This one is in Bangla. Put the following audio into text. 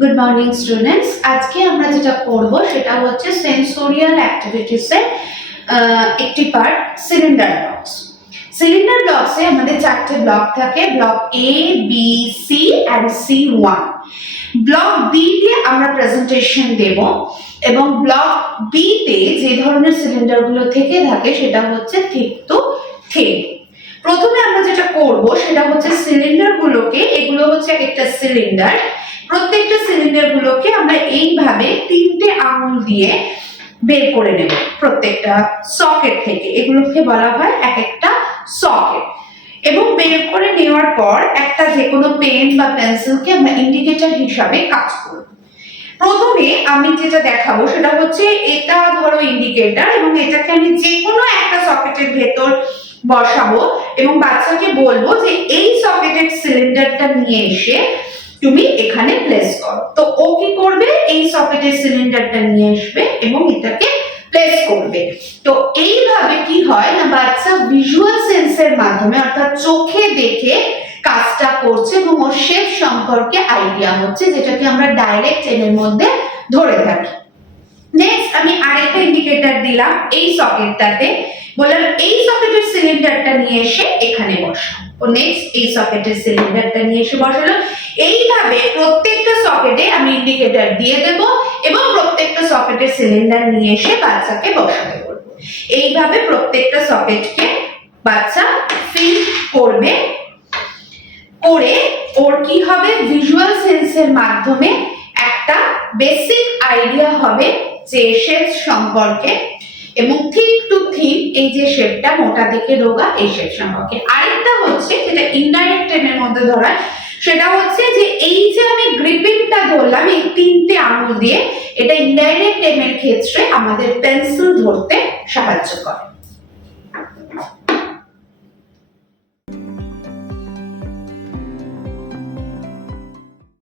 Good morning students. আজকে আমরা যেটা করব সেটা হচ্ছে সেন্সোরিয়াল অ্যাক্টিভিটিসের একটি পার্ট সিলিন্ডার ব্লকস। সিলিন্ডার ব্লকসে আমাদের চারটে ব্লক থাকে, block A, B, C and C1। Block B তে আমরা প্রেজেন্টেশন দেব এবং ব্লক বি তে যে ধরনের সিলিন্ডারগুলো থেকে থাকে সেটা হচ্ছে থিক টু থিন। প্রথমে আমরা যেটা করব সেটা হচ্ছে সিলিন্ডারগুলোকে, এগুলো হচ্ছে একটা সিলিন্ডার, প্রত্যেকটা সিলিন্ডার গুলোকে আমরা এইভাবে তিনটে আঙুল দিয়ে বের করে নেব প্রত্যেকটা সকেট থেকে। এগুলোকে বলা হয় এক একটা সকেট। এবং বের করে নেওয়ার পর একটা যে কোনো পেন বা পেন্সিলকে আমরা ইন্ডিকেটর হিসাবে কাজ করব। প্রথমে আমি যেটা দেখাবো সেটা হচ্ছে এটা ধরো ইন্ডিকেটর, এবং এটাকে আমি যে কোনো একটা সকেটের ভেতর বসাবো এবং বাচ্চাকে বলবো যে এই সকেটের সিলিন্ডারটা নিয়ে এসে তুমি এখানে প্লেস করো। তো ও কি করবে, এই সকেটের সিলিন্ডারটা নিয়ে আসবে এবং এটাকে প্লেস করবে। তো এইভাবে কি হয় না, বাচ্চা ভিজুয়াল সেন্সের মাধ্যমে অর্থাৎ চোখে দেখে কাজটা করছে এবং ওর শেপ সম্পর্কে আইডিয়া হচ্ছে, যেটাকে আমরা ডাইরেক্ট এর মধ্যে ধরে থাকি। নেক্সট আমি আরেকটা ইন্ডিকেটর দিলাম এই সকেটটাতে, বললাম এই সকেটের সিলিন্ডারটা নিয়ে এসে এখানে বসাও। ও নেক্সট এই সকেটের সিলিন্ডারটা নিয়ে এসে বসালো। এইভাবে প্রত্যেকটা সকেটে আমি ইন্ডিকেটর দিয়ে দেব এবং প্রত্যেকটা সকেটের সিলিন্ডার নিয়ে এসে বাচ্চাকে বসাতে বলবো। এইভাবে প্রত্যেকটা সকেটকে বাচ্চা ফিল করবে, করে ওর কি হবে, ভিজুয়াল সেন্সের মাধ্যমে একটা বেসিক আইডিয়া হবে যে শেপ সম্পর্কে, এবং থিক টু থিন এই যে শেপটা, মোটা থেকে রোগা, এই শেপ সম্পর্কে। আরেকটা হচ্ছে যেটা ইনডাইরেক্ট টেনের মধ্যে ধরা, সেটা হচ্ছে যে এই যে আমি গ্রিপিংটা ধরলাম এই তিনটে আঙুল দিয়ে, এটা ইনডাইরেক্ট টেনের ক্ষেত্রে আমাদের পেন্সিল ধরতে সাহায্য করে।